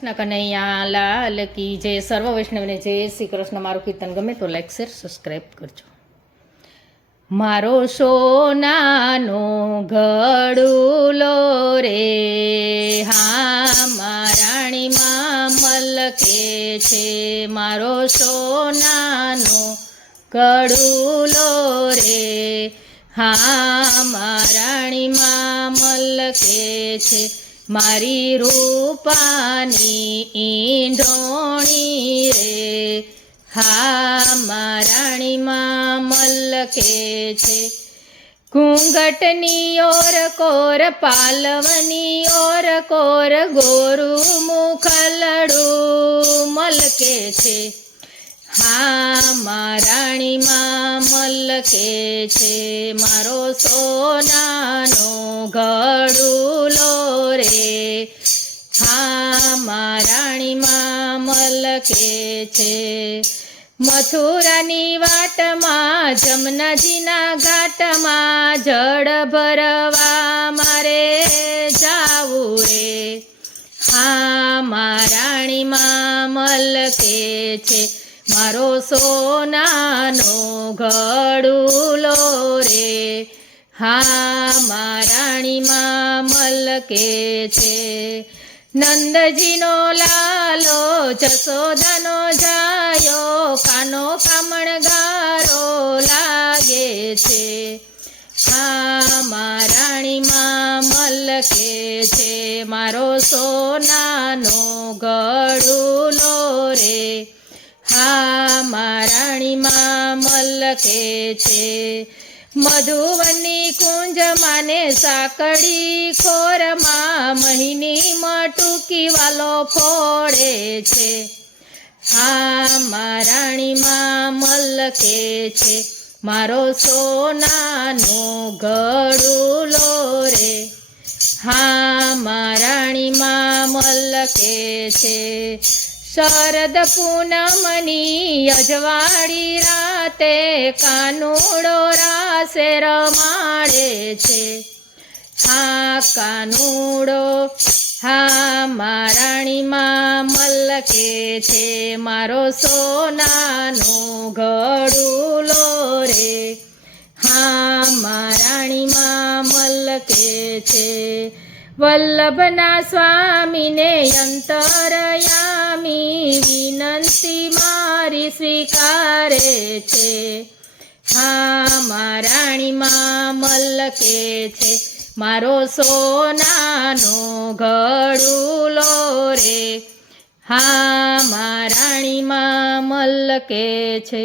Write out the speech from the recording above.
કૃષ્ણ કનૈયા લાલ કી જય. સર્વ વૈષ્ણવને જય શ્રી કૃષ્ણ. મારું કીર્તન ગમે તો લાઈક શેર સબસ્ક્રાઈબ કરજો. મારો સોનાનો ઘડુલો રે હા રાણીમાં મલકે છે. મારો સોનાનો ઘડુલો રે હા રાણીમાં મલકે છે. મારી રૂપાની ઈંઢોણી રે હા રાણીમાં મલકે છે. ઘૂંઘટની ઓર કોર પાલવની ઓર કોર ગોરું મુખલડું મલકે છે. હા રાણીમાં મલકે છે. મારો સોનાનો ઘડુલો રે હા રાણીમાં મલકે છે. મથુરાની વાટમાં જમનાજીના ઘાટમાં જળ ભરવા મારે જાવું રે હા રાણીમાં મલકે છે. મારો સોનાનો ઘડુલો રે હા રાણીમાં મલકે છે. નંદજીનો લાલો જશોદાનો જાયો કાનો કામણગારો લાગે છે. હા રાણીમાં મલકે છે. મારો સોનાનો ઘડુલો રે હા રાણીમાં મલકે છે. મધુવનની કુંજમાં ને સાંકળી ખોરમાં મહિની મટુકી વાલો ફોડે છે. હા રાણીમાં મલકે છે. મારો સોનાનો ઘડુલો રે હા રાણીમાં મલકે છે. શરદ પૂનમની અજવાળી રાતે કાનુડો રાસે રમાડે છે. હા કાનુડો હા રાણીમાં મલકે છે. મારો સોનાનો ઘડુલો રે હા રાણીમાં મલકે છે. વલ્લભના સ્વામીને અંતરયામી વિનંતી મારી સ્વીકારે છે. હા રાણીમાં મલકે છે. મારો સોનાનો ઘડુલો રે હા રાણીમાં મલકે છે.